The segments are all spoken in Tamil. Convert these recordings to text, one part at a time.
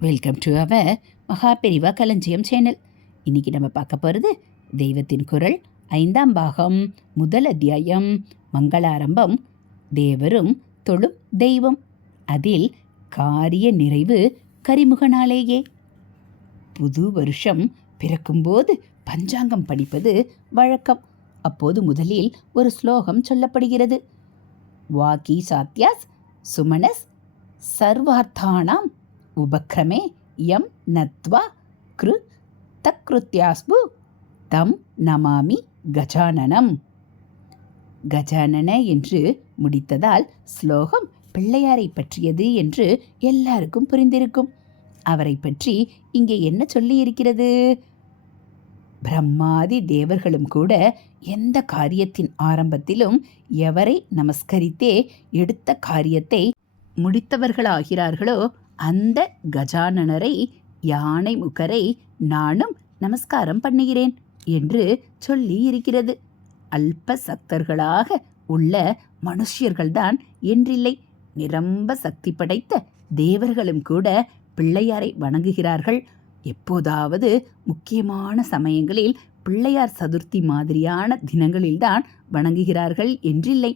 வெல்கம் டு அவர் மகாபெரிவா களஞ்சியம் சேனல் இன்னைக்கு நம்ம பார்க்க போகிறது தெய்வத்தின் குரல் ஐந்தாம் பாகம் முதல் அத்தியாயம் மங்களாரம்பம் தேவரும் தொழும் தெய்வம். அதில் காரிய நிறைவு கரிமுகனாலேயே. புது வருஷம் பிறக்கும்போது பஞ்சாங்கம் படிப்பது வழக்கம். அப்போது முதலில் ஒரு ஸ்லோகம் சொல்லப்படுகிறது. வாக்கி சாத்யாஸ் சுமனஸ் சர்வார்த்தானாம் உபக்ரமே யம் நத்வா கிரு தக்ருத்யாஸ்பு தம் நமாமி கஜானனம். கஜானன என்று முடித்ததால் ஸ்லோகம் பிள்ளையாரை பற்றியது என்று எல்லாருக்கும் புரிந்திருக்கும். அவரை பற்றி இங்கே என்ன சொல்லியிருக்கிறது? பிரம்மாதி தேவர்களும் கூட எந்த காரியத்தின் ஆரம்பத்திலும் எவரை நமஸ்கரித்தே எடுத்த காரியத்தை முடித்தவர்களாகிறார்களோ அந்த கஜானனரை யானை முகரை நானும் நமஸ்காரம் பண்ணுகிறேன் என்று சொல்லி இருக்கிறது அல்ப சக்தர்களாக உள்ள மனுஷியர்கள்தான் என்றில்லை. நிரம்ப சக்தி படைத்த தேவர்களும் கூட பிள்ளையாரை வணங்குகிறார்கள். எப்போதாவது முக்கியமான சமயங்களில் பிள்ளையார் சதுர்த்தி மாதிரியான தினங்களில்தான் வணங்குகிறார்கள் என்றில்லை.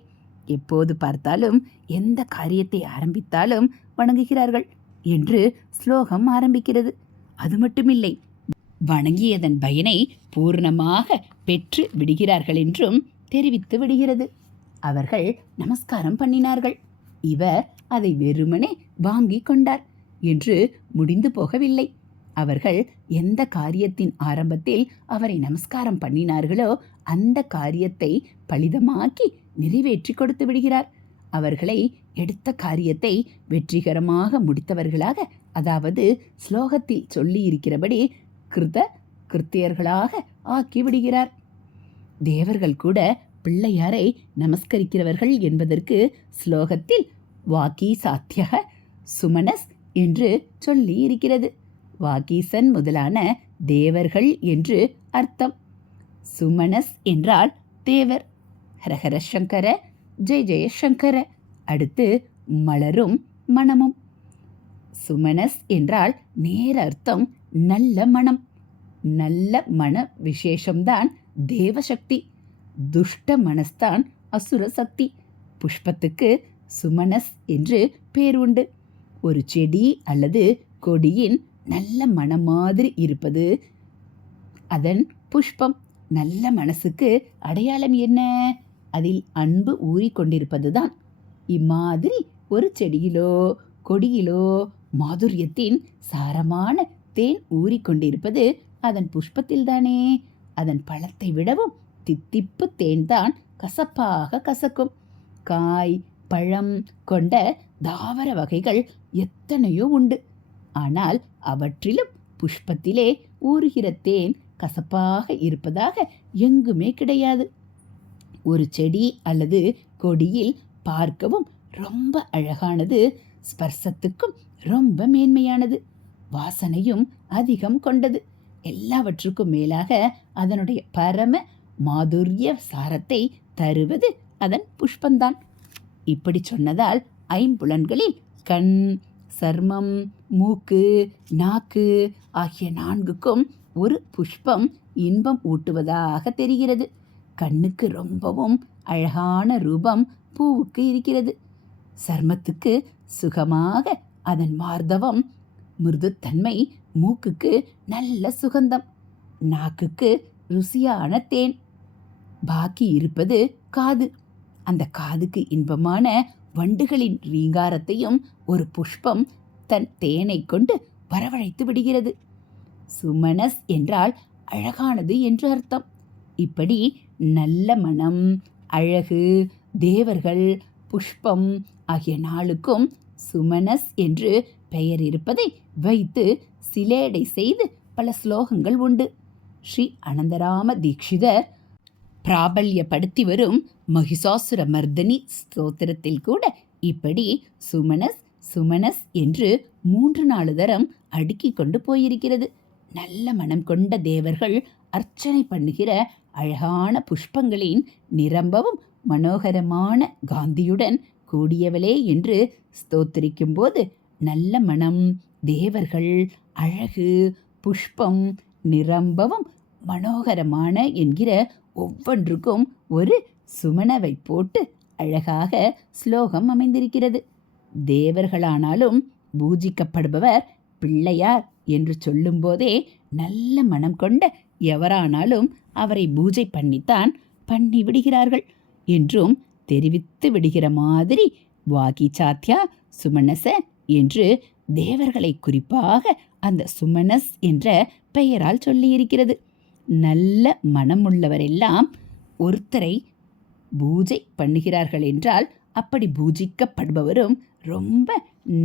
எப்போது பார்த்தாலும் எந்த காரியத்தை ஆரம்பித்தாலும் வணங்குகிறார்கள். என்று ஸ்லோகம் ஆரம்பிக்கிறது. அது மட்டுமில்லை வணங்கியதன் பயனை பூர்ணமாக பெற்று விடுகிறார்கள் என்றும் தெரிவித்து விடுகிறது. அவர்கள் நமஸ்காரம் பண்ணினார்கள். இவர் அதை வெறுமனே வாங்கி கொண்டார் என்று முடிந்து போகவில்லை. அவர்கள் எந்த காரியத்தின் ஆரம்பத்தில் அவரை நமஸ்காரம் பண்ணினார்களோ அந்த காரியத்தை பலிதமாக்கி நிறைவேற்றி கொடுத்து விடுகிறார். அவர்களை எடுத்த காரியத்தை வெற்றிகரமாக முடித்தவர்களாக அதாவது ஸ்லோகத்தில் சொல்லி இருக்கிறபடி கிருத கிருத்தியர்களாக ஆக்கி விடுகிறார் தேவர்கள் கூட பிள்ளையாரை நமஸ்கரிக்கிறவர்கள் என்பதற்கு ஸ்லோகத்தில் வாக்கி சாத்தியக சுமனஸ் என்று சொல்லி இருக்கிறது வாகீசன் முதலான தேவர்கள் என்று அர்த்தம். சுமனஸ் என்றால் தேவர். ஹரஹர சங்கர ஜெய ஜெயசங்கர. அடுத்து மலரும் மனமும் சுமனஸ் என்றால் நேர அர்த்தம் நல்ல மனம். நல்ல மன விசேஷம்தான் தேவசக்தி. துஷ்ட மனஸ்தான் அசுர சக்தி. புஷ்பத்துக்கு சுமனஸ் என்று பேர் உண்டு. ஒரு செடி அல்லது கொடியின் நல்ல மனம் மாதிரி இருப்பது அதன் புஷ்பம். நல்ல மனசுக்கு அடையாளம் என்ன? அதில் அன்பு ஊறிக்கொண்டிருப்பதுதான். இம்மாதிரி ஒரு செடியிலோ கொடியிலோ மாதுரியத்தின் சாரமான தேன் ஊறிக்கொண்டிருப்பது அதன் புஷ்பத்தில்தானே. அதன் பழத்தை விடவும் தித்திப்பு தேன்தான் கசப்பாக கசக்கும். காய் பழம் கொண்ட தாவர வகைகள் எத்தனையோ உண்டு. ஆனால் அவற்றிலும் புஷ்பத்திலே ஊறுகிற தேன் கசப்பாக இருப்பதாக எங்குமே கிடையாது. ஒரு செடி அல்லது கொடியில் பார்க்கவும் ரொம்ப அழகானது. ஸ்பர்சத்துக்கும் ரொம்ப மேன்மையானது. வாசனையும் அதிகம் கொண்டது. எல்லாவற்றுக்கும் மேலாக அதனுடைய பரம மாதுரிய சாரத்தை தருவது அதன் புஷ்பந்தான். இப்படி சொன்னதால் ஐம்புலன்களில் கண் சர்மம் மூக்கு நாக்கு ஆகிய நான்குக்கும் ஒரு புஷ்பம் இன்பம் ஊட்டுவதாக தெரிகிறது. கண்ணுக்கு ரொம்பவும் அழகான ரூபம் பூவுக்கு இருக்கிறது. சர்மத்துக்கு சுகமாக அதன் மார்தவம் மிருதுத்தன்மை மூக்குக்கு நல்ல சுகந்தம் நாக்குக்கு ருசியான தேன். பாக்கி இருப்பது காது. அந்த காதுக்கு இன்பமான வண்டுகளின் ரீங்காரத்தையும் ஒரு புஷ்பம் தன் தேனை கொண்டு வரவழைத்து விடுகிறது. சுமனஸ் என்றால் அழகானது என்று அர்த்தம். இப்படி நல்ல மனம் அழகு தேவர்கள் புஷ்பம் ஆகிய நாளுக்கும் சுமனஸ் என்று பெயர் இருப்பதை வைத்து சிலேடை செய்து பல ஸ்லோகங்கள் உண்டு. ஸ்ரீ அனந்தராம தீக்ஷிதர் பிராபல்யப்படுத்தி வரும் மகிஷாசுர மர்தனி ஸ்தோத்திரத்தில் கூட இப்படி சுமனஸ் சுமனஸ் என்று மூன்று நாலு தரம் அடுக்கி கொண்டு போயிருக்கிறது. நல்ல மனம் கொண்ட தேவர்கள் அர்ச்சனை பண்ணுகிற அழகான புஷ்பங்களின் நிரம்பவும் மனோகரமான காந்தியுடன் கூடியவளே என்று ஸ்தோத்திரிக்கும் போது நல்ல மனம் தேவர்கள் அழகு புஷ்பம் நிரம்பவும் மனோகரமான என்கிற ஒவ்வொன்றுக்கும் ஒரு சுமணவை போட்டு அழகாக ஸ்லோகம் அமைந்திருக்கிறது. தேவர்களானாலும் பூஜிக்கப்படுபவர் பிள்ளையார் என்று சொல்லும்போதே நல்ல மனம் கொண்ட எவரானாலும் அவரை பூஜை பண்ணித்தான் பண்ணி விடுகிறார்கள் என்றும் தெரிவித்து விடுகிற மாதிரி வாகி சாத்யா சுமனச என்று தேவர்களை குறிப்பாக அந்த சுமனஸ் என்ற பெயரால் சொல்லியிருக்கிறது. நல்ல மனமுள்ளவரெல்லாம் ஒருத்தரை பூஜை பண்ணுகிறார்கள் என்றால் அப்படி பூஜிக்கப்படுபவரும் ரொம்ப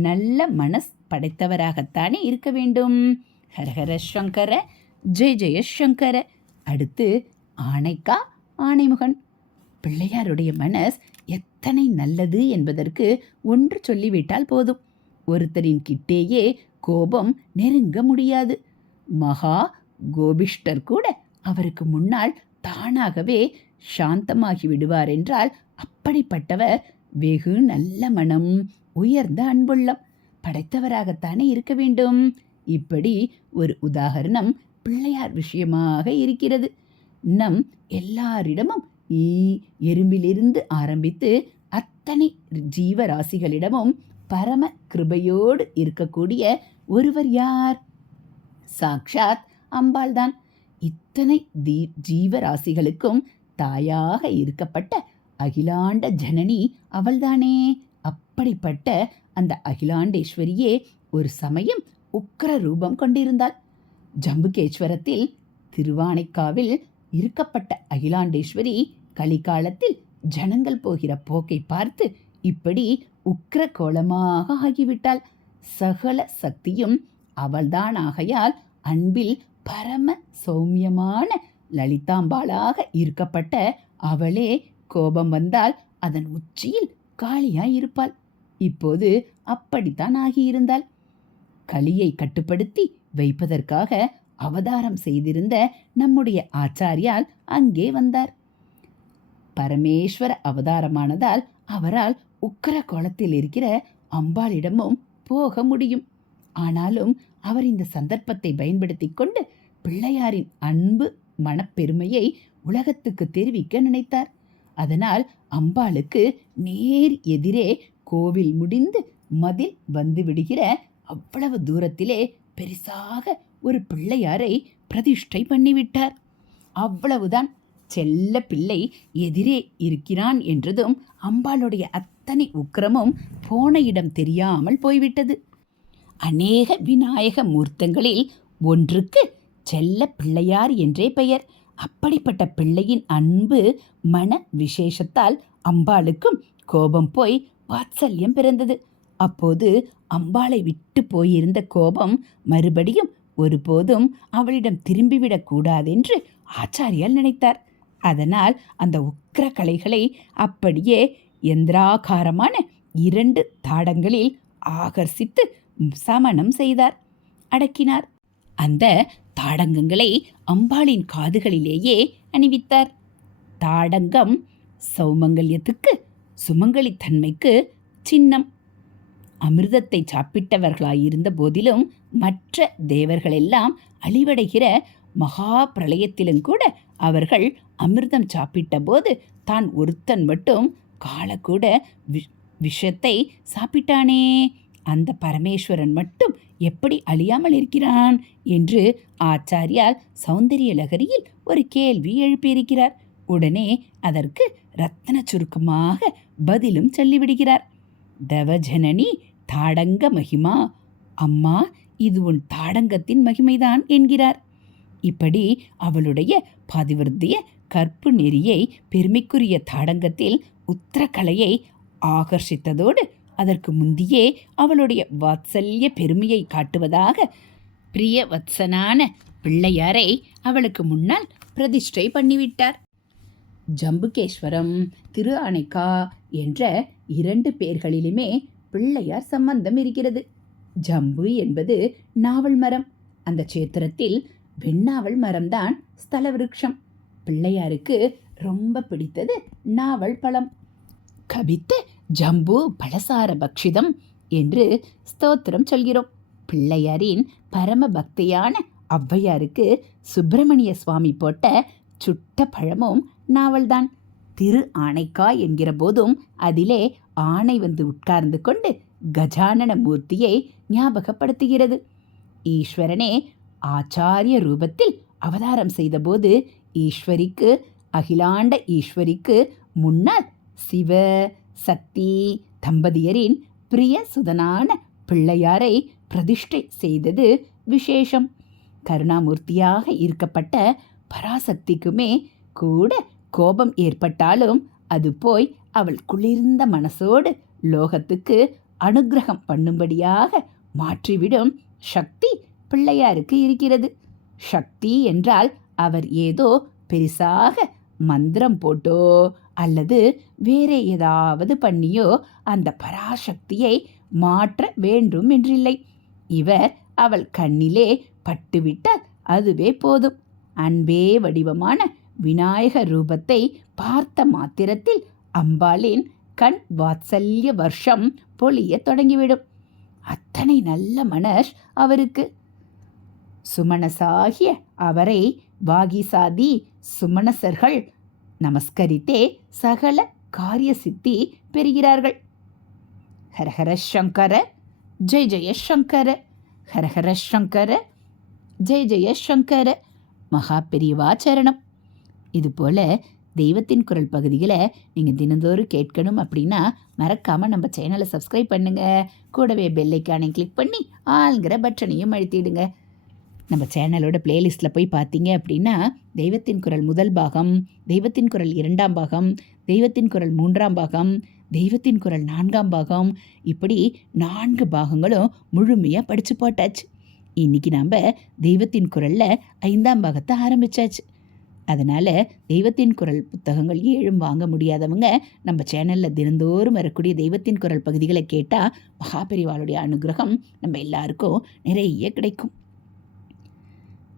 நல்ல மனஸ் படைத்தவராகத்தானே இருக்க வேண்டும். ஹரஹர சங்கர ஜெய ஜெயசங்கர அடுத்து ஆனைக்கா ஆனைமுகன். பிள்ளையாருடைய மனஸ் எத்தனை நல்லது என்பதற்கு ஒன்று சொல்லிவிட்டால் போதும். ஒருத்தரின் கிட்டேயே கோபம் நெருங்க முடியாது. மகா கோபிஷ்டர் கூட அவருக்கு முன்னால் தானாகவே சாந்தமாகி விடுவார் என்றால் அப்படிப்பட்டவர் வெகு நல்ல மனம் உயர்ந்த அன்புள்ளம். படைத்தவராகத்தானே இருக்க வேண்டும்? இப்படி ஒரு உதாகரணம் பிள்ளையார் விஷயமாக இருக்கிறது. நம் எல்லாரிடமும் ஈ எறும்பிலிருந்து ஆரம்பித்து அத்தனை ஜீவராசிகளிடமும் பரம கிருபையோடு இருக்கக்கூடிய ஒருவர் யார்? சாக்ஷாத் அம்பாள்தான். இத்தனை தீ ஜீவராசிகளுக்கும் தாயாக இருக்கப்பட்ட அகிலாண்ட ஜனனி அவள்தானே? அப்படிப்பட்ட அந்த அகிலாண்டேஸ்வரியே ஒரு சமயம் உக்கர ரூபம் கொண்டிருந்தாள். ஜம்புகேஸ்வரத்தில் திருவானைக்காவில் இருக்கப்பட்ட அகிலாண்டேஸ்வரி கலிகாலத்தில் ஜனங்கள் போகிற போக்கை பார்த்து இப்படி உக்கிர கோலமாக ஆகிவிட்டாள். சகல சக்தியும் அவள்தான் ஆகையால் அன்பில் பரம சௌமியமான லலிதாம்பாளாக இருக்கப்பட்ட அவளே கோபம் வந்தால் அதன் உச்சியில் காளியாய் இருப்பாள். இப்போது அப்படித்தான் ஆகியிருந்தாள். களியை கட்டுப்படுத்தி வைப்பதற்காக அவதாரம் செய்திருந்த நம்முடைய ஆச்சாரியால் அங்கே வந்தார். பரமேஸ்வர அவதாரமானதால் அவரால் உக்கர கோலத்தில் இருக்கிற அம்பாளிடமும் போக முடியும். ஆனாலும் அவர் இந்த சந்தர்ப்பத்தை பயன்படுத்தி கொண்டு பிள்ளையாரின் அன்பு மனப்பெருமையை உலகத்துக்கு தெரிவிக்க நினைத்தார். அதனால் அம்பாளுக்கு நேர் எதிரே கோவில் முடிந்து மதில் வந்துவிடுகிற அவ்வளவு தூரத்திலே பெரிசாக ஒரு பிள்ளையாரை பிரதிஷ்டை பண்ணிவிட்டார். அவ்வளவுதான் செல்ல பிள்ளை எதிரே இருக்கிறான் என்றதும் அம்பாளுடைய அத்தனை உக்கிரமும் போன இடம் தெரியாமல் போய்விட்டது. அநேக விநாயக மூர்த்தங்களில் ஒன்றுக்கு செல்ல பிள்ளையார் என்றே பெயர். அப்படிப்பட்ட பிள்ளையின் அன்பு மன விசேஷத்தால் அம்பாளுக்கும் கோபம் போய் வாத்சல்யம் பிறந்தது. அப்போது அம்பாளை விட்டு போயிருந்த கோபம் மறுபடியும் ஒருபோதும் அவளிடம் திரும்பிவிடக் கூடாதென்று ஆச்சாரியால் நினைத்தார். அதனால் அந்த உக்கிர கலைகளை அப்படியே எந்திராகாரமான இரண்டு தாடங்களில் ஆகர்ஷித்து சமணம் செய்தார். அடக்கினார். அந்த தாடங்கங்களை அம்பாளின் காதுகளிலேயே அணிவித்தார். தாடங்கம் சௌமங்கல்யத்துக்கு சுமங்கலித்தன்மைக்கு சின்னம். அமிர்தத்தை சாப்பிட்டவர்களாயிருந்த போதிலும் மற்ற தேவர்களெல்லாம் அழிவடைகிற மகா பிரளயத்திலும் கூட அவர்கள் அமிர்தம் சாப்பிட்ட போது தான் ஒருத்தன் மட்டும் காலக்கூட விஷத்தை சாப்பிட்டானே. அந்த பரமேஸ்வரன் மட்டும் எப்படி அழியாமல் இருக்கிறான் என்று ஆச்சாரியால் சௌந்தரிய லகரியில் ஒரு கேள்வி எழுப்பியிருக்கிறார். உடனே அதற்கு ரத்தன சுருக்கமாக பதிலும் சொல்லிவிடுகிறார். தவஜனனி தாடங்க மகிமா. அம்மா இது உன் தாடங்கத்தின் மகிமைதான் என்கிறார். இப்படி அவளுடைய பதிவிருத்திய கற்பு நெறியை பெருமைக்குரிய தாடங்கத்தில் உத்தரக்கலையை ஆகர்ஷித்ததோடு அதற்கு முந்தியே அவளுடைய வாத்சல்ய பெருமையை காட்டுவதாக பிரியவத்சனான பிள்ளையாரை அவளுக்கு முன்னால் பிரதிஷ்டை பண்ணிவிட்டார். ஜம்புகேஸ்வரம் திரு அணைக்கா என்ற இரண்டு பேர்களிலுமே பிள்ளையார் சம்பந்தம் இருக்கிறது. ஜம்பு என்பது நாவல் மரம். அந்த சேத்திரத்தில் வெண்ணாவல் மரம்தான் ஸ்தல விருட்சம் பிள்ளையாருக்கு ரொம்ப பிடித்தது நாவல் பழம். கவித்து ஜம்பு பலசார பக்ஷிதம் என்று ஸ்தோத்திரம் சொல்கிறோம். பிள்ளையாரின் பரம பக்தியான ஔவையாருக்கு சுப்பிரமணிய சுவாமி போட்ட சுட்ட பழமும் நாவல்தான். திரு ஆனைக்காய் என்கிற போதும் அதிலே ஆணை வந்து உட்கார்ந்து கொண்டு கஜானன மூர்த்தியை ஞாபகப்படுத்துகிறது. ஈஸ்வரனே ஆச்சாரிய ரூபத்தில் அவதாரம் செய்தபோது ஈஸ்வரிக்கு அகிலாண்ட ஈஸ்வரிக்கு முன்னால் சிவ சக்தி தம்பதியரின் பிரிய சுதனான பிள்ளையாரை பிரதிஷ்டை செய்தது விசேஷம். கருணாமூர்த்தியாக இருக்கப்பட்ட பராசக்திக்குமே கூட கோபம் ஏற்பட்டாலும் அது போய் அவள் குளிர்ந்த மனசோடு லோகத்துக்கு அனுக்கிரகம் பண்ணும்படியாக மாற்றிவிடும் சக்தி பிள்ளையாருக்கு இருக்கிறது. சக்தி என்றால் அவர் ஏதோ பெரிசாக மந்திரம் போட்டோ அல்லது வேறே ஏதாவது பண்ணியோ அந்த பராசக்தியை மாற்ற வேண்டும் என்றில்லை. இவர் அவள் கண்ணிலே பட்டுவிட்டால் அதுவே போதும். அன்பே வடிவமான விநாயக ரூபத்தை பார்த்த மாத்திரத்தில் அம்பாளின் கண் வாத்சல்ய வருஷம் பொழிய தொடங்கிவிடும். அத்தனை நல்ல மனஷ் அவருக்கு. சுமனசாகிய அவரை வாகிசாதி சுமனசர்கள் நமஸ்கரித்தே சகல காரிய சித்தி பெறுகிறார்கள் ஹரஹர சங்கர ஜெய் ஜெயசங்கர ஹரஹர சங்கர ஜெய் ஜெயசங்கர மகா பெரியவா சரணம். இதுபோல் தெய்வத்தின் குரல் பகுதிகளை நீங்கள் தினந்தோறும் கேட்கணும் அப்படின்னா மறக்காமல் நம்ம சேனலை சப்ஸ்கிரைப் பண்ணுங்கள் கூடவே பெல்லைக்கானை கிளிக் பண்ணி ஆளுங்கிற பட்டனையும் அழுத்திடுங்க. நம்ம சேனலோட பிளேலிஸ்ட்டில் போய் பார்த்தீங்க அப்படின்னா தெய்வத்தின் குரல் முதல் பாகம் தெய்வத்தின் குரல் இரண்டாம் பாகம் தெய்வத்தின் குரல் மூன்றாம் பாகம் தெய்வத்தின் குரல் நான்காம் பாகம் இப்படி நான்கு பாகங்களும் முழுமையாக படித்து போட்டாச்சு. இன்றைக்கி நாம் தெய்வத்தின் குரலில் ஐந்தாம் பாகத்தை ஆரம்பித்தாச்சு அதனால் தெய்வத்தின் குரல் புத்தகங்கள் ஏழும் வாங்க முடியாதவங்க நம்ம சேனலில் தினந்தோறும் வரக்கூடிய தெய்வத்தின் குரல் பகுதிகளை கேட்டால் மகாபெரிவாளுடைய அனுகிரகம் நம்ம எல்லாருக்கும் நிறைய கிடைக்கும்.